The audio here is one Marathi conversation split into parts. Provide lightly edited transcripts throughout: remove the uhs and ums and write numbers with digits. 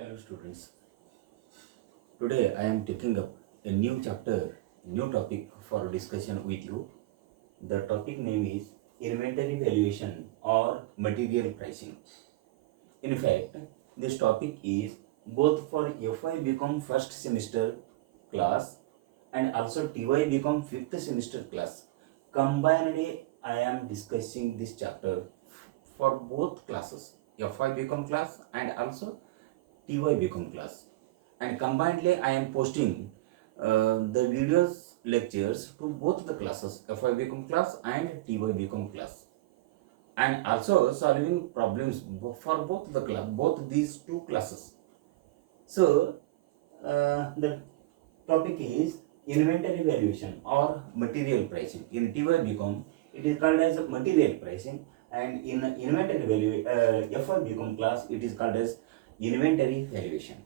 Hello students. Today I am taking up a new chapter, new topic for discussion with you. The topic name is inventory valuation or material pricing. In fact, this topic is both for FY become first semester class and also TY become fifth semester class. Combinedly, I am discussing this chapter for both classes, FY become class and also TY become class, and combinedly I am posting the videos lectures to both the classes, FY become class and TY become class, and also solving problems for both the class, both these two classes. So the topic is inventory valuation or material pricing. In TY become it is called as material pricing, and in inventory value FY become class it is called as inventory valuation.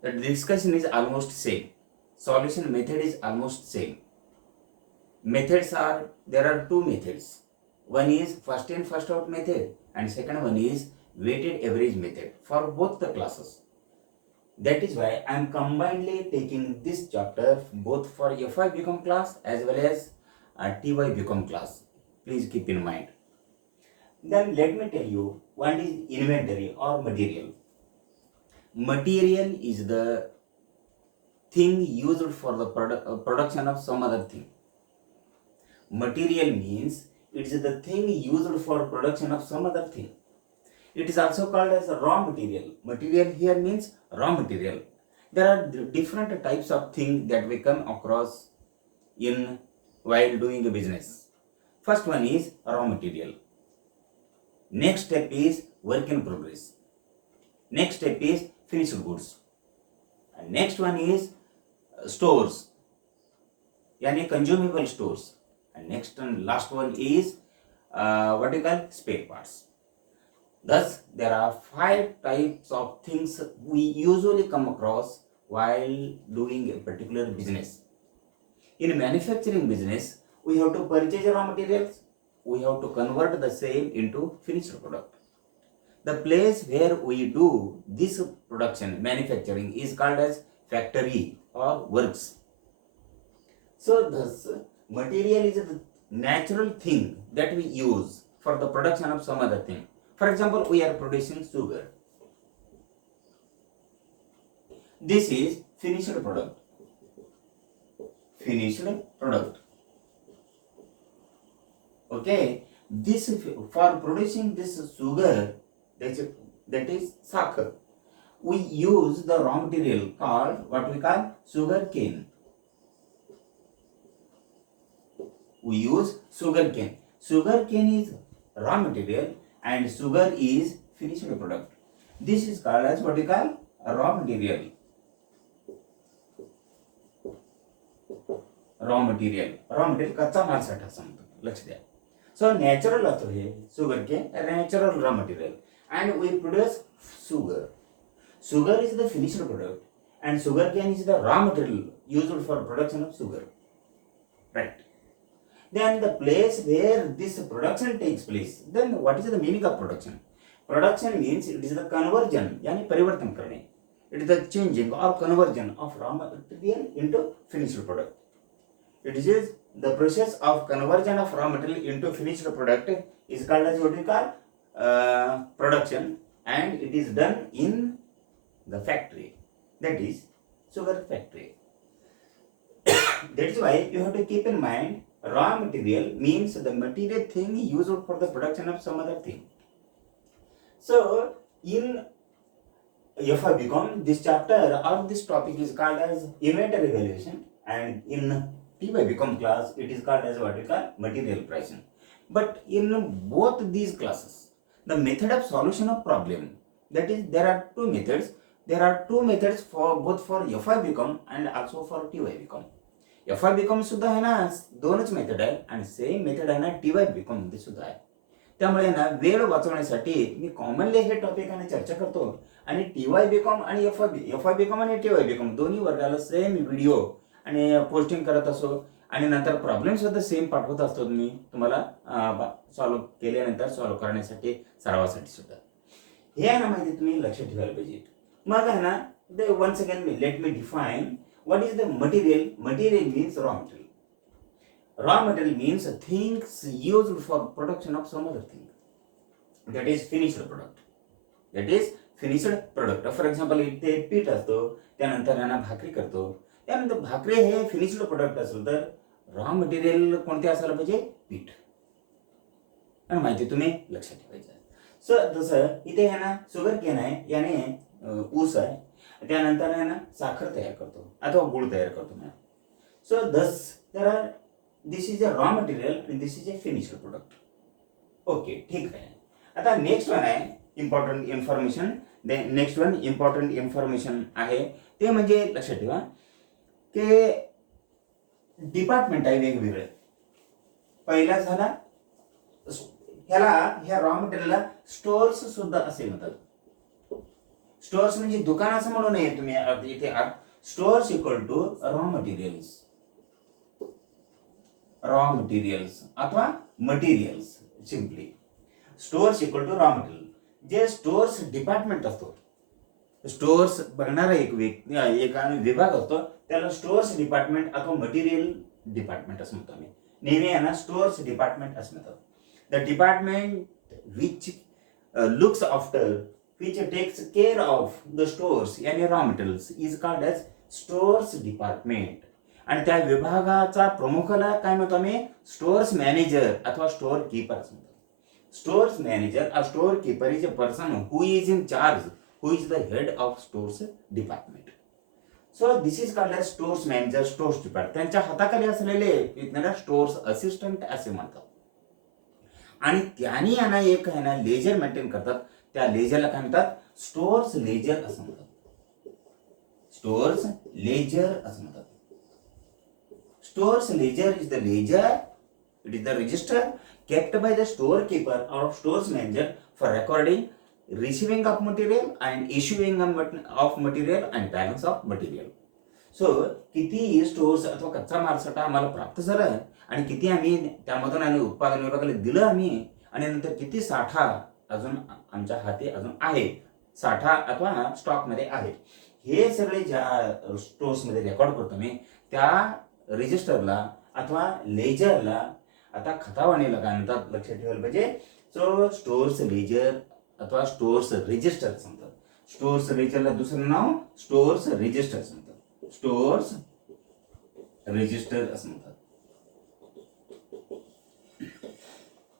The discussion is almost same. Solution method is almost same. Methods are, there are two methods. One is first in first out method and second one is weighted average method for both the classes. That is why I am combinedly taking this chapter both for FY become class as well as TY become class. Please keep in mind. Then let me tell you what is inventory or material. Material is the thing used for the production of some other thing. Material means it is the thing used for production of some other thing. It is also called as raw material. Material here means raw material. There are different types of things that we come across in while doing a business. First one is raw material. Next step is work in progress. Next step is finished goods. And next one is stores, yani consumable stores. And next and last one is what you call spare parts. Thus, there are 5 types of things we usually come across while doing a particular business. In manufacturing business, we have to purchase raw materials, we have to convert the same into finished product. The place where we do this production, manufacturing, is called as factory or works. So thus, material is the natural thing that we use for the production of some other thing. For example, we are producing sugar. This is finished product. Finished product. Okay. This for producing this sugar, that is sakar, we use the raw material called what we call sugar cane. We use sugar cane. Sugar cane is raw material and sugar is finished product. This is called as what we call raw material. Raw material कच्चा माल साठा सांगतो, लक्ष द्या. So natural असतो हे sugar cane, natural raw material, and we produce sugar. Sugar is the finished product and sugar cane is the raw material used for production of sugar. Right. Then the place where this production takes place, then what is the meaning of production? Production means it is the conversion, yani parivartan karne. It is the changing or conversion of raw material into finished product. It is the process of conversion of raw material into finished product is called as what we call production, and it is done in the factory, that is sugar factory. That is why you have to keep in mind raw material means the material thing used for the production of some other thing. So in FY become this chapter or this topic is called as inventory valuation, and in TY become class it is called as what we call material pricing. But in both these classes, the method of solution of problem, that is there are two methods. There are two methods for both for FY become and also for TY become. FY become सुद्धा आहे ना, दोनच मेथड आहे आणि सेम मेथड आहे ना TY become मध्ये सुद्धा आहे. त्यामुळे ना वेळ वाचवण्यासाठी मी कॉमनली हे टॉपिक आणि चर्चा करतो, आणि TY become आणि FY become आणि TY become दोन्ही वर्गाला सेम व्हिडिओ आणि पोस्टिंग करत असो, आणि नंतर प्रॉब्लेम सुद्धा सेम पाठवत असतो मी तुम्हाला सॉल्व्ह केल्यानंतर सॉल्व्ह करण्यासाठी सरावासाठी सुद्धा. हे आहे ना माहिती तुम्ही लक्षात ठेवायला पाहिजे. मग आहे ना ते once again let me define what is the material. Material means raw material. Raw material means things used for production of some other thing. That is finished product. That is finished product. For example, इथे पीठ असतो, त्यानंतर यांना भाकरी करतो, त्यानंतर भाकरी हे फिनिश्ड प्रोडक्ट असेल तर रॉ मटेरियल कोणते असायला पाहिजे? पीठ. आणि माहिती तुम्ही लक्षात ठेवायचं. सो जसं इथे आहे ना शुगर केन आहे, याने ऊस आहे, त्यानंतर आहे ना साखर तयार करतो अथवा गुळ तयार करतो. So this there are this is a raw material आणि this is a finished product. Okay, ठीक आहे. आता नेक्स्ट वन आहे important information. Next one important information आहे ते म्हणजे लक्षात ठेवा की डिपार्टमेंट आहे वेगवेगळे. पहिला झाला ह्याला, ह्या रॉ मटेरियलला स्टोअर्स सुद्धा असे म्हणतात. स्टोअर्स म्हणजे दुकान असं म्हणू नये तुम्ही इथे. Stores equal to raw materials. Raw materials अथवा materials simply. Stores equal to raw material. जे स्टोअर्स डिपार्टमेंट असतो, स्टोअर्स बघणारा एक विभाग असतो, त्याला स्टोअर्स डिपार्टमेंट अथवा मटेरियल डिपार्टमेंट असं म्हणतो आम्ही. नेहमी आहे ना स्टोअर्स डिपार्टमेंट असं म्हणतात. The department which looks after, which takes care of the stores आणि raw materials is called as stores department. आणि त्या विभागाचा प्रमुखाला काय म्हणतो आम्ही? स्टोअर्स मॅनेजर अथवा स्टोअर कीपर असं म्हणतो. Stores manager or store keeper is a person who is in charge, who is the head of stores department. So this is called as stores manager, stores department. त्यांच्या हाताखाली असलेले विज्ञाना स्टोअर्स असिस्टंट असे म्हणतात. आणि त्यांनी यांना एक आहे ना लेजर मेंटेन करतात. त्या लेजरला काय म्हणतात? स्टोअर्स लेजर असं म्हणतात. स्टोअर्स लेजर असं म्हणतात. Store's ledger is the ledger, it is the register kept by the storekeeper or store's manager for recording, receiving of material and issuing of material and balance of material. So किती स्टोअर्स अथवा कच्चा माल साठा आम्हाला प्राप्त झाला आणि किती आम्ही त्यामधून आणि उत्पादन विभागाला दिलं आम्ही, आणि नंतर किती साठा अजून आमच्या हाती अजून आहे, साठा अथवा स्टॉक मध्ये आहे, हे सगळे ज्या स्टोअर्स मध्ये रेकॉर्ड करतो मी, त्या रजिस्टरला अथवा लेजरला आता खतावणीला काय म्हणतात लक्षात ठेवायला पाहिजे. सो स्टोअर्स लेजर अथवा स्टोअर्स रजिस्टर म्हणतात. स्टोअर्स लेजरला दुसरं नाव स्टोअर्स रजिस्टर म्हणतात. स्टोअर्स रजिस्टर असं म्हणतात.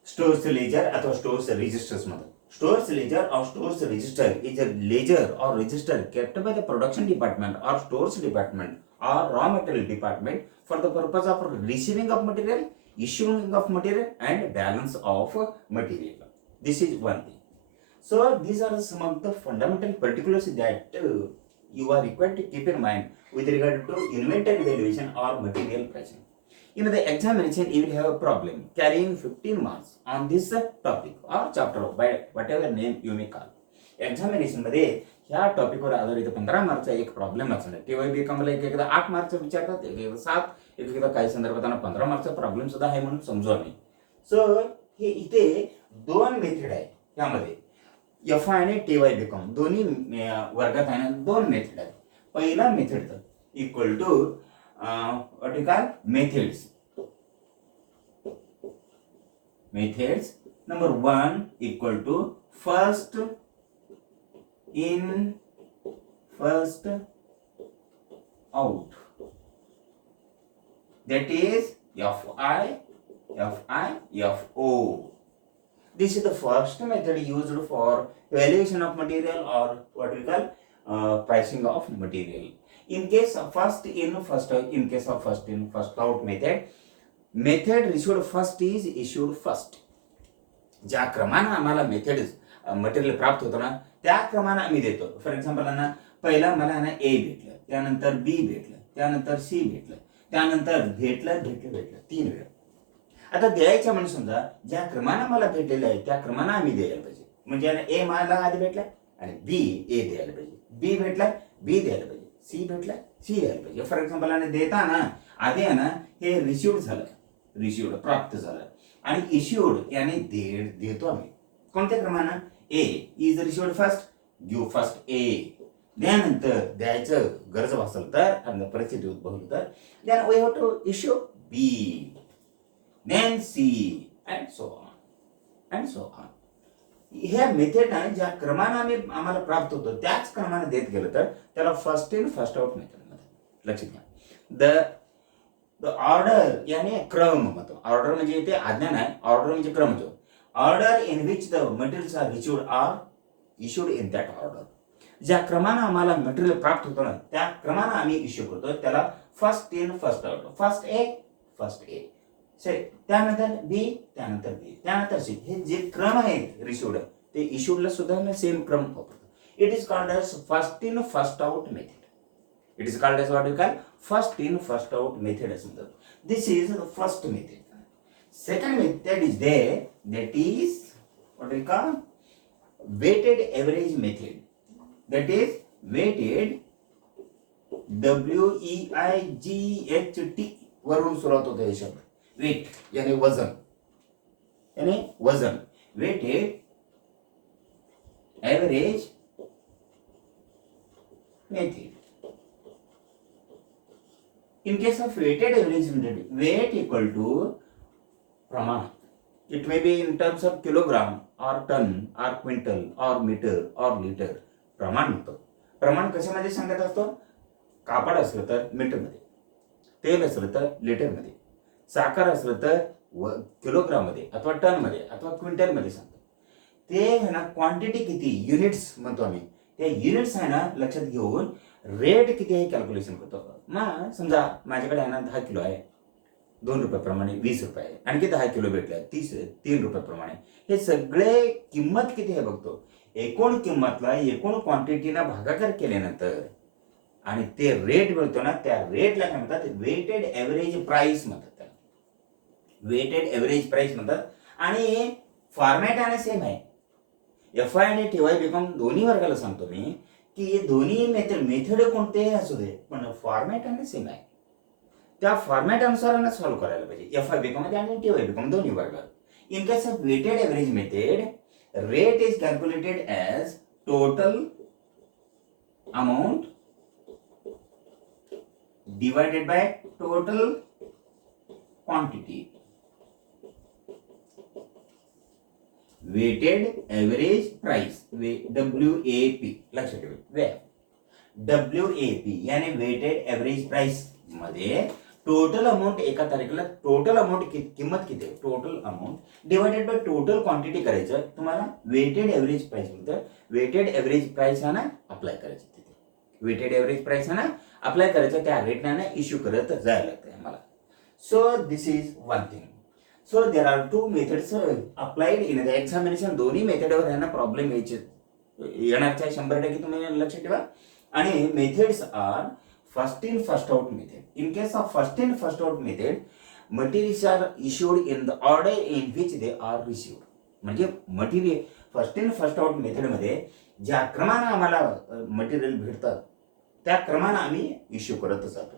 स्टोअर्स लेजर अथवा स्टोअर्स रजिस्टर्स म्हणतात. Store's ledger or store's register is a ledger or register kept by the production department or stores department or raw material department for the purpose of receiving of material, issuing of material and balance of material. This is one thing. So these are some of the fundamental particulars that you are required to keep in mind with regard to inventory valuation or material pricing. In the examination, you will have a problem carrying 15 marks on this topic or chapter by whatever name you may call. Examination मध्ये ह्या टॉपिकवर आधारित 15 मार्कचा एक प्रॉब्लेम असणार. टीवाय बीकॉमला एकदा 8 मार्कचा विचारतात, एकदा 7, एकदा काही संदर्भात 15 मार्कचा प्रॉब्लेम सुद्धा आहे म्हणून समजू आम्ही. सो हे इथे 2 मेथड आहे. यामध्ये एफ आय आणि टीवाय बीकॉम दोन्ही वर्गात आहे ना 2 मेथड आहेत. पहिला method equal to what you call methods. Methods number 1 equal to first in first out. That is FI, FO. This is the first method used for valuation of material or what we call pricing of material. In case of first in first out, in case of first in first out method issued first is issued first. ज्या क्रमाने आम्हाला मेथड मटेरियल प्राप्त होतो ना त्या क्रमाने आम्ही देतो. फॉर एक्झाम्पल ना पहिला मला ना ए भेटलं, त्यानंतर बी भेटलं, त्यानंतर सी भेटलं, त्यानंतर भेटलं 3 वेळा. आता द्यायच्या म्हणजे समजा ज्या क्रमाने मला भेटलेलं आहे त्या क्रमाने आम्ही द्यायला पाहिजे. म्हणजे ए मला आधी भेटला आणि बी ए द्यायला पाहिजे, बी भेटला बी द्यायला पाहिजे, सी भेटला सी द्यायला पाहिजे. फॉर एक्झाम्पल देताना आधी आहे ना हे रिसिव्ड झालं, रिसिव्ड प्राप्त झालं, आणि इश्यूड याने देतो आम्ही कोणत्या क्रमानं? A is received first, give first A. त्यानंतर द्यायचं गरज भासलं तर आणि परिस्थिती उद्भवली तर then we have to issue B, then C and so on and so on. ह्या मेथड आहे ज्या क्रमाने आम्हाला प्राप्त होतो त्याच क्रमाने देत गेलं तर त्याला first in first out method म्हणतात. लक्षात घ्या. द ऑर्डर याने क्रम म्हणतो. ऑर्डर म्हणजे इथे आज्ञा नाही, ऑर्डर म्हणजे क्रम जो. Order in which the materials are received are issued in that order. ज्या क्रमाने आम्हाला मटेरियल प्राप्त होतं ना त्या क्रमाने आम्ही इश्यू करतो त्याला first in first out. First A त्यानंतर बी, त्यानंतर बी, त्यानंतर सी. हे जे क्रम आहेत रिसिव्ड ते इश्यूडला सुद्धा सेम क्रम वापरतो. It is called as first in first out method. It is called as what you call first in first out method असं म्हणतात. This is the first method. Second method is there that is what we call weighted average method. That is weighted WEIGHT वरून सुरुवात होते हे शब्द. वेट यानी वजन, weighted average method. In case of weighted average method, weight equal to प्रमाण. It may be in terms of kilogram or ton or quintal or meter or liter. प्रमाण म्हणतो. प्रमाण कशामध्ये सांगत असतो? कापड असलं तर मीटरमध्ये, तेल असलं तर लिटरमध्ये, साखर असलं तर किलोग्राम मध्ये अथवा टन मध्ये अथवा क्विंटल मध्ये सांगतो. ते आहे ना क्वांटिटी किती युनिट्स म्हणतो आम्ही. त्या युनिट्स आहे ना लक्षात घेऊन रेट किती आहे कॅल्क्युलेशन करतो. मग समजा माझ्याकडे आहे ना 10 किलो आहे, 2 रुपयाप्रमाणे 20 रुपये, आणखी 10 किलो भेटले 3 रुपयाप्रमाणे. हे सगळे किंमत किती आहे बघतो. एकूण किंमतला एकूण क्वांटिटीला भागाकार केल्यानंतर आणि ते रेट मिळतो ना त्या रेटला काय म्हणतात? वेटेड एव्हरेज प्राइस म्हणतात त्याला. वेटेड एव्हरेज प्राइस म्हणतात. आणि फॉर्मॅट आणि सेम आहे. एफ आय आणि टी वाय बीकॉम दोन्ही वर्गाला सांगतो मी की हे दोन्ही मेथड कोणतेही असू दे पण फॉर्मॅट आणि सेम आहे. त्या फॉर्मॅट अनुसार सॉल्व्ह करायला पाहिजे एफ आय बीकॉम मध्ये आणि टी वाय बीकॉम दोन्ही वर्गात. In case of weighted average method, rate is calculated as total amount divided by total quantity. Weighted average price, WAP. लक्षात ठेवा. WAP यानी वेटेड एव्हरेज प्राइस मध्ये टोटल अमाऊंट एका तारखेला टोटल अमाऊंट किंमत किती आहे total amount divided by total quantity करायचं तुम्हाला वेटेड एव्हरेज प्राइस म्हणतात. वेटेड एव्हरेज प्राइस हा ना अप्लाय करायचं तिथे. वेटेड एव्हरेज प्राइस हा ना अप्लाय करायचं त्या रेटने इश्यू करत जायला लागतं आम्हाला. So this is one thing. So there are two methods applied in the examination. दोन्ही मेथडवर यांना प्रॉब्लेम येणारच्या 100% तुम्ही लक्षात ठेवा. आणि methods are first in first out method. In case of first in first out method, materials are issued in the order in which they are received. म्हणजे material first in first out method मध्ये ज्या क्रमाने आम्हाला मटेरियल भेटतात त्या क्रमाने आम्ही इश्यू करत जातो.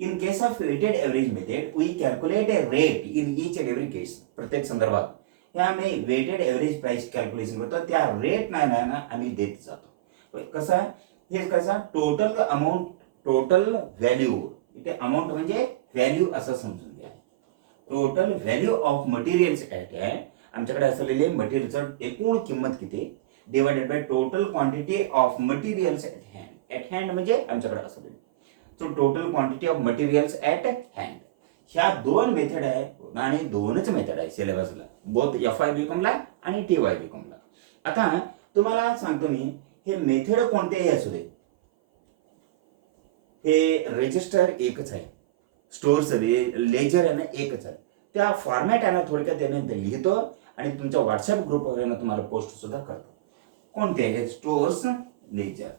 In case of weighted average method we calculate a rate in each and every case. प्रत्येक संदर्भात या आम्ही वेटेड एव्हरेज प्राइस कॅल्क्युलेशन करतो त्या रेट नाही ना आम्ही देत जातो. कसं हे कसं टोटल अमाऊंट टोटल व्हॅल्यू. इथे अमाऊंट म्हणजे व्हॅल्यू असं समजून घ्या. Total value of materials at hand. आमच्याकडे असलेले मटेरियलचं एकूण किंमत किती divided by total quantity of materials at hand. At hand म्हणजे आमच्याकडे असलेले. So total quantity of materials at hand. ह्या दोन मेथड आहे आणि दोनच मेथड आहे सिलेबसला बोथ एफ आय बीकॉमला आणि टी वाय बीकॉमला. आता तुम्हाला सांगतो मी हे मेथड कोणतेही असू दे हे रजिस्टर एकच आहे. स्टोअर्स लेजर आहे ना एकच आहे. त्या फॉर्मॅट आहे ना थोडक्यात त्याने लिहितो आणि तुमच्या व्हॉट्सअप ग्रुपवर ना तुम्हाला पोस्ट सुद्धा करतो. कोणते आहे stores ledger.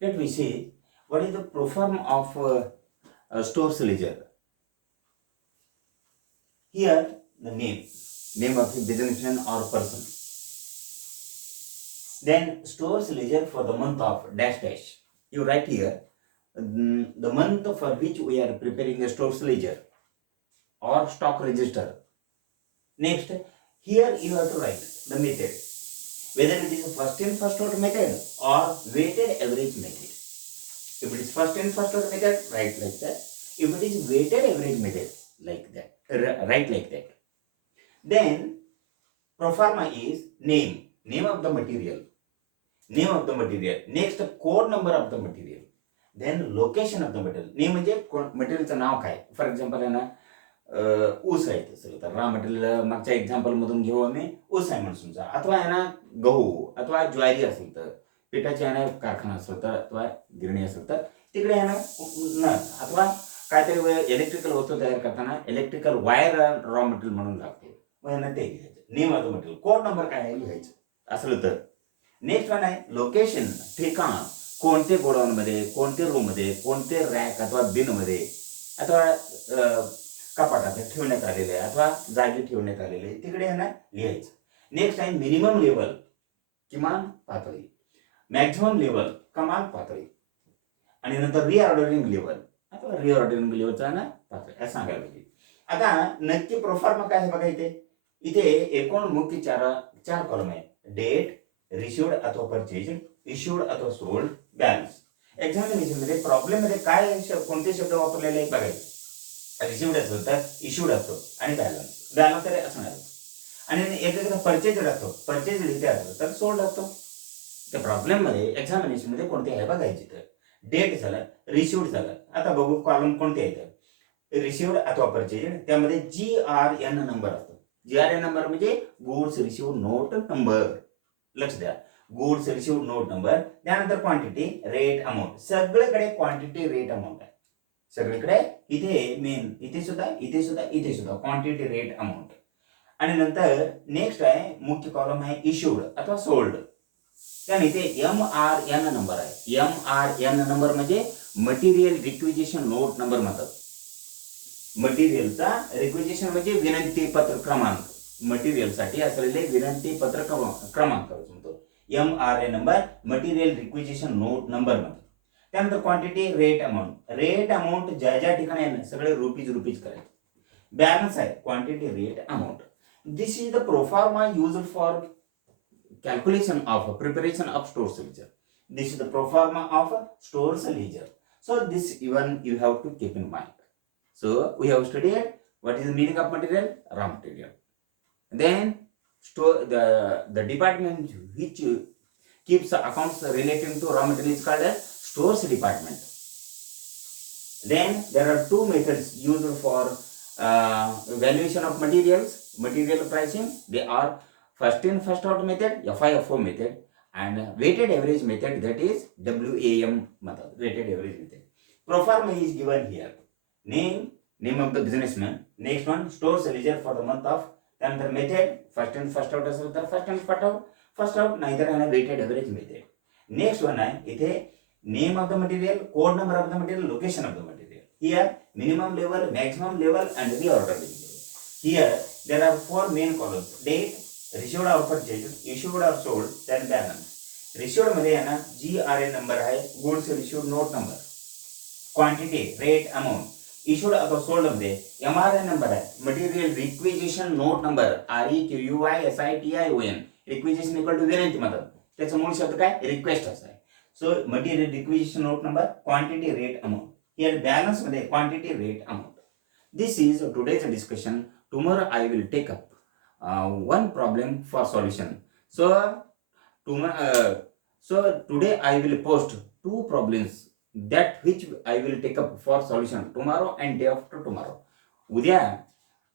Let we see what is the proform of stores ledger. Here the name of the businessman or person. Then stores ledger for the month of dash dash. You write here the month for which we are preparing a stores ledger or stock register. Next, here you have to write the method, whether it is first in first out method or weighted average method. If it is first in first out method, write like that. If it is weighted average method, like that, write like that. Then pro forma is name of the material, next code number of the material, then location of the material. name म्हणजे मटेरियलचं नाव काय. फॉर एक्झाम्पल आहे ना, ऊस आहे असेल तर रॉ मटेरियल मागच्या एक्झाम्पल मधून घेऊ आम्ही ऊस आहे म्हणून समजा, अथवा आहे ना गहू अथवा ज्वारी असेल तर पिठाची आहे ना कारखाना असेल तर अथवा गिरणी असेल तर तिकडे आहे ना अथवा काहीतरी इलेक्ट्रिकल वस्तू तयार करताना इलेक्ट्रिकल वायर रॉ मटेरियल म्हणून लागते, मग ना ते घ्यायचं. Name of the material, code number काय आहे लिहायचं असलं तर. नेक्स्ट वन आहे लोकेशन, ठिकाण, कोणते गोडाऊन मध्ये, कोणते रूम मध्ये, कोणते रॅक अथवा बिन मध्ये अथवा कपाटात ठेवण्यात आलेले आहे अथवा जागी ठेवण्यात आलेले आहे तिकडे आहे ना लिहायचं. नेक्स्ट आहे मिनिमम लेवल, किमान पातळी, मॅक्झिमम लेवल, कमाल पातळी, आणि नंतर रिऑर्डरिंग लेवल अथवा रिऑर्डरिंग लेवलचा ना पातळी असं सांगायला पाहिजे. आता नक्की प्रोफॉर्मा काय आहे बघा. इथे एकूण मुख्य चार कॉलम आहे. डेट, रिसिव्ड अथवा परचेज, इश्यूड अथवा सोल्ड, बॅलन्स. एक्झामिनेशन मध्ये प्रॉब्लेम मध्ये काय कोणते शब्द वापरलेले आहेत बघायचे. रिसिव्ड असतो तर इश्यूड असतो आणि बॅलन्स तर असणार. आणि एखादा परचेज असतो, परचेज लिहिते असतो तर सोल्ड असतो. त्या प्रॉब्लेम मध्ये एक्झामिनेशन मध्ये कोणते आहे बघायचे. तर डेट झालं, रिसिव्ड झालं. आता बघू कॉलम कोणते आहेत. रिसिव्ड अथवा परचेज, त्यामध्ये GRN नंबर असतो. GRN नंबर म्हणजे गुड्स रिसिव्ड नोट नंबर. लक्ष द्या, गुड्स रिसिव्ड नोट नंबर. त्यानंतर क्वांटिटी, रेट, अमाऊंट. सगळीकडे क्वांटिटी, रेट, अमाऊंट आहे. सगळीकडे इथे मेन, इथे सुद्धा क्वांटिटी, रेट, अमाऊंट. आणि नंतर नेक्स्ट आहे मुख्य कॉलम आहे इश्यूड अथवा सोल्ड. त्याने इथे MRN नंबर आहे. MRN नंबर म्हणजे मटेरियल रिक्विजिशन नोट नंबर म्हणतात. मटेरियलचा रिक्विजिशन म्हणजे विनंती पत्र क्रमांक, मटेरियलसाठी असलेले विनंती पत्र क्रमांक म्हणतो. MRN number material requisition note number म्हणतात. त्यानंतर quantity, rate, amount. Rate, amount ज्या ठिकाणी आहे ना सगळे रुपीज करायचे. बॅलन्स आहे quantity, rate, amount. This is the proforma used for calculation of preparation of stores ledger. This is the pro forma of stores ledger. So this even you have to keep in mind. So we have studied what is the meaning of material, raw material. Then the department which keeps accounts relating to raw material is called as stores department. Then there are two methods used for valuation of materials, material pricing. They are first in first out method, FIFO method, and weighted average method, that is WAM method, weighted average method. Pro forma is given here. Name of the businessman. Next one, stores ledger for the month of. Then the method, first in first out असेल तर first in first out नाहीतर आहे weighted average method. Next one आहे इथे name of the material, code number of the material, location of the material. Here minimum level, maximum level, and reordering level. Here there are four main columns. Date, received और परचेज, इश्यूड और सोल्ड, देन बॅलन्स. रिसिव्ड मध्ये आहे ना GRN नंबर आहे, goods received note number, quantity, rate, amount. Issued अथवा सोल्ड मध्ये MRN नंबर आहे, material requisition note number, REQUISITION. Requisition equal to विनंती म्हणतात. त्याचा मूळ शब्द काय, रिक्वेस्ट असा आहे. So material requisition note number, quantity, rate, amount. Here balance मध्ये quantity, rate, amount. This is today's discussion. Tomorrow I will take up one problem for solution. So today I will post two problems that which I will take up for solution tomorrow and day after tomorrow. उद्या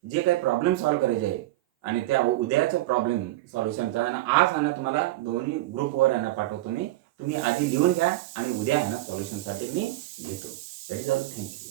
जे काही प्रॉब्लेम सॉल्व्ह करायचे आहे आणि त्या उद्याचा प्रॉब्लेम सॉल्युशनचा आणि आज आहे ना तुम्हाला दोन्ही ग्रुपवर आहे ना पाठवतो मी. तुम्ही आधी लिहून घ्या आणि उद्या आहे ना सॉल्युशनसाठी मी घेतो. That is all. थँक्यू.